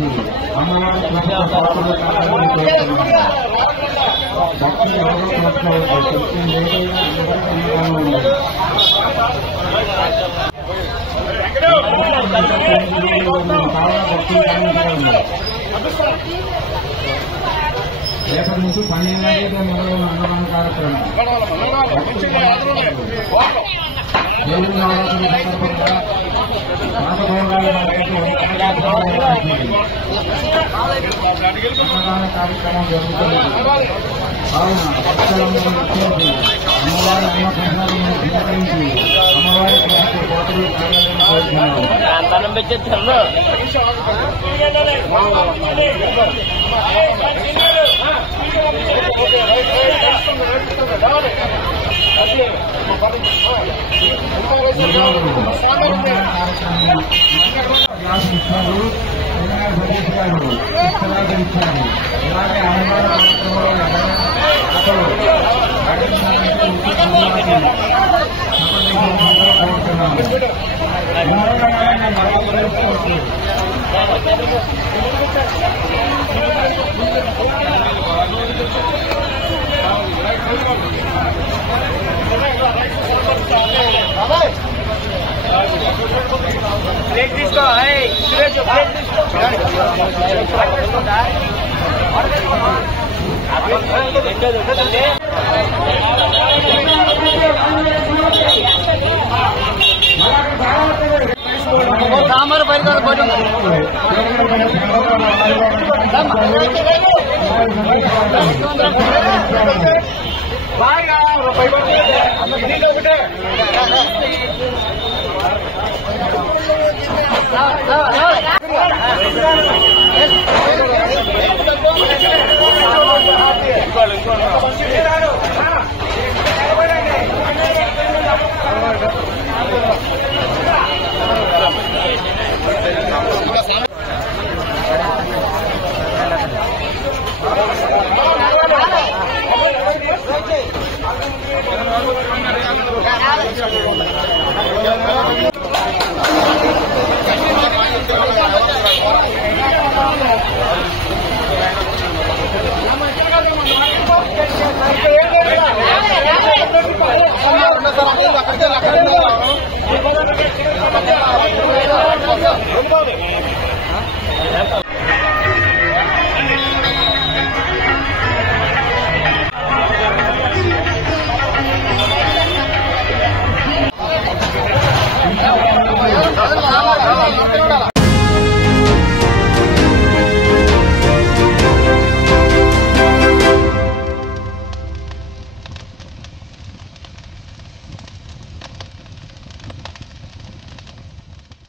నుంచి అమ్మవారి భక్తులు ఎవరో చెప్తే రేపటి నుంచి 12 మొదలైన అన్నదాన కార్యక్రమం దేవుని నవరాత్రి సందర్భంగా అన్నదాన కార్యక్రమం జరుగుతుంది. కావున భక్తులందరూ వచ్చేసి అమ్మవారి అన్నప్రసాదాలను స్వీకరించి అమ్మవారి కోటలు గ్లాసు ఇచ్చారు. సతీష్ గారు పుస్తకాలు ఇచ్చారు. ఇలాగే అన్నదాన प्लेट తీసుకో సురేష్ ప్లేట్ తీసుకో సాంబార్ బయట బాగా